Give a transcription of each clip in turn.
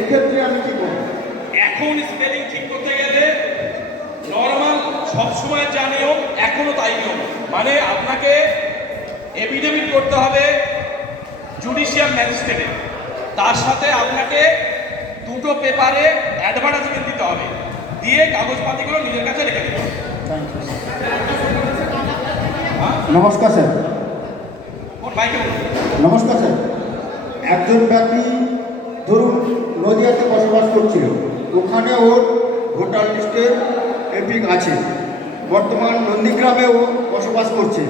এক্ষেত্রে আমি কি করব? এখন স্পেলিং ঠিক করতে গেলে নর্মাল সবসময় যা নিয়ম এখনো তাই নিয়ম, মানে আপনাকে এফিডেভিট করতে হবে জুডিশিয়াল ম্যাজিস্ট্রেটে, তার সাথে আপনাকে দুটো পেপারে অ্যাডভার্টাইজমেন্ট দিতে হবে, দিয়ে কাগজপাতিগুলো নিজের কাছে রেখে দেবে। নমস্কার স্যার। মাইকে নমস্কার স্যার। একজন ব্যক্তি ধরুন নদিয়াতে বসবাস করছিল, ওখানে ওর ভোটার লিস্টে এপিক আছে। বর্তমান নন্দীগ্রামেও বসবাস করছে,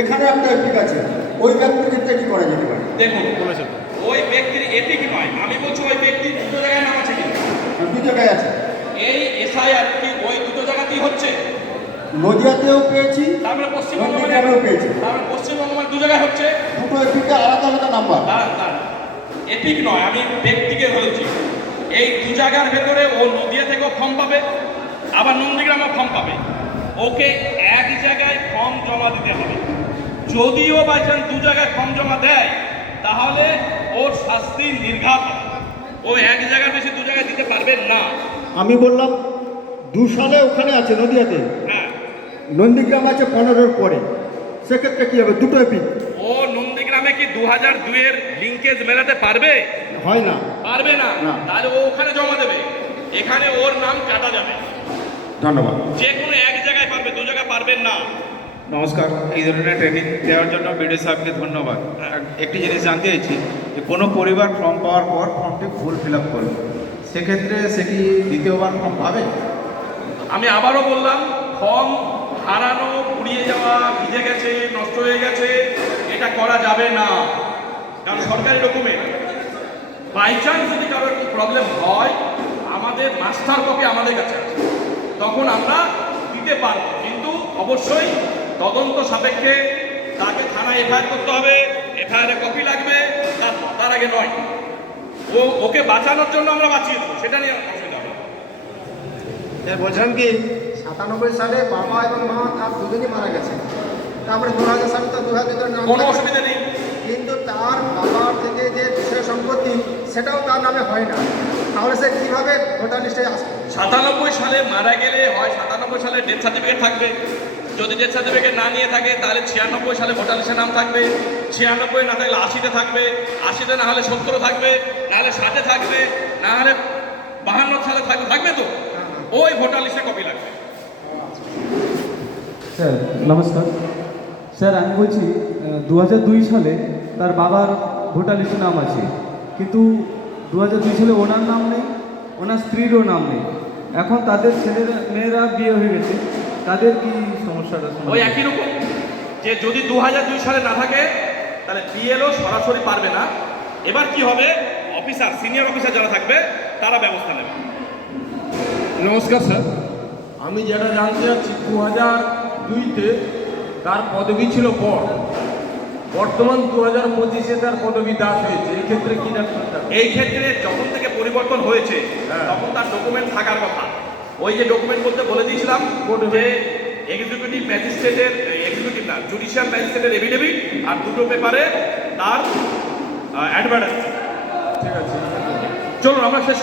এখানে একটা এপিক আছে। ওই ব্যক্তির ক্ষেত্রে কী করা যেতে পারে? দেখুন, ওই ব্যক্তির এপিক নয়, আমি বলছি ওই ব্যক্তির দুটো জায়গায় নাম আছে কিন্তু। দু জায়গায় আছে। এই এসআইআর কি ওই দুটো জায়গাতেই হচ্ছে? নদিয়াতেও পেয়েছি, তারপরে পশ্চিমবঙ্গ নন্দীগ্রামেও পেয়েছি। তারপরে পশ্চিমবঙ্গ দু জায়গায় হচ্ছে। দুটো এপিকে আলাদা আলাদা নাম্বার। দাঁড়ান, এপিক নয়, আমি ব্যক্তিকে বলেছি। এই দু জায়গার ভেতরে ও নদিয়া থেকেও ফর্ম পাবে, আবার নন্দীগ্রামও ফর্ম পাবে। ওকে এক জায়গায় ফর্ম জমা দিতে হবে। যদিও বাই চান্স দু জায়গায় ফর্ম জমা দেয়, তাহলে ওর শাস্তি নির্ঘাত। ও এক জায়গায় বেশি দু জায়গায় দিতে পারবে না। আমি বললাম 2 সালে ওখানে আছে নদিয়াতে, হ্যাঁ, নন্দীগ্রাম আছে 15-এর পরে, সেক্ষেত্রে কী হবে? দুটো এপিক ও নন্দীগ্রামে কি 2002-এর লিঙ্কেজ মেলাতে পারবে? হয় না। পারবে না। না। তাহলে ও ওখানে জমা দেবে, এখানে ওর নাম কাটা যাবে। ধন্যবাদ। যে কোনো এক জায়গায় পারবে, দু জায়গায় পারবেন না। নমস্কার, এই ধরনের ট্রেনিং দেওয়ার জন্য বিডিও সাহেবকে ধন্যবাদ। একটি জিনিস জানতে চাইছি যে কোনো পরিবার ফর্ম পাওয়ার পর ফর্মটি ফুল ফিল আপ করবে, সেক্ষেত্রে সে কি দ্বিতীয়বার ফর্ম পাবে? আমি আবারও বললাম, ফর্ম হারানো, পুড়িয়ে যাওয়া, ভিজে গেছে, নষ্ট হয়ে গেছে, এটা করা যাবে না, কারণ সরকারি ডকুমেন্ট। বাই চান্স যদি কারোর প্রবলেম হয়, আমাদের মাস্টার কপি আমাদের কাছে আছে, তখন আমরা দিতে পারবো। কিন্তু অবশ্যই তদন্ত সাপেক্ষে তাকে থানায় এফআইআর করতে হবে, এফআইআর কপি লাগবে, তার আগে নয়। ওকে বাঁচানোর জন্য আমরা বাঁচিয়ে দেবো, সেটা নিয়ে অসুবিধা হবে। বলছিলাম কি 97 সালে বাবা এবং মা তার দুজনই মারা গেছে। তারপরে 2000 সালে তো 2000 নাম, কোনো অসুবিধা নেই। কিন্তু তার বাবার থেকে যে বিষয় সম্পত্তি সেটাও তার নামে হয় না, তাহলে সে কীভাবে ভোটার লিস্টে আসবে? 97 সালে মারা গেলে হয় 97 সালে ডেথ সার্টিফিকেট থাকবে, যদি ডেথ সার্টিফিকেট না নিয়ে থাকে তাহলে 96 সালে ভোটার লিস্টে নাম থাকবে, 96 না থাকলে 80-তে থাকবে, 80-তে না হলে 70 থাকবে, না হলে 60-এ থাকবে, না হলে 52 সালে থাকবে তো ওই ভোটার লিস্টে কপি লাগবে। স্যার নমস্কার। স্যার আমি বলছি 2002 সালে তার বাবার ভোটার লিস্টে নাম আছে, কিন্তু 2002 সালে ওনার নাম নেই, ওনার স্ত্রীরও নাম নেই। এখন তাদের ছেলেরা মেয়েরা বিয়ে হয়ে গেছে, তাদের কি সমস্যাটা? ওই একই রকম, যে যদি 2002 সালে না থাকে তাহলে বিএলও সরাসরি পারবে না। এবার কি হবে, অফিসার, সিনিয়র অফিসার যারা থাকবে তারা ব্যবস্থা নেবে। নমস্কার স্যার, আমি যেটা জানতে চাচ্ছি 2002-তে তার পদবি ছিল বড়, বর্তমান 2025-এ তার পদবি দাস হয়েছে, এই ক্ষেত্রে কি ডাক্তার? এই ক্ষেত্রে যখন থেকে পরিবর্তন হয়েছে তখন তার ডকুমেন্ট থাকার কথা। ওই যে ডকুমেন্ট বলতে বলে দিয়েছিলাম যে এক্সিকিউটিভ ম্যাজিস্ট্রেটের, এক্সিকিউটিভ না, জুডিশিয়াল ম্যাজিস্ট্রেটের এফিডেভিট আর দুটো পেপারে তার অ্যাডভার্টাইজমেন্ট। ঠিক আছে, চলুন আমরা শেষ করি।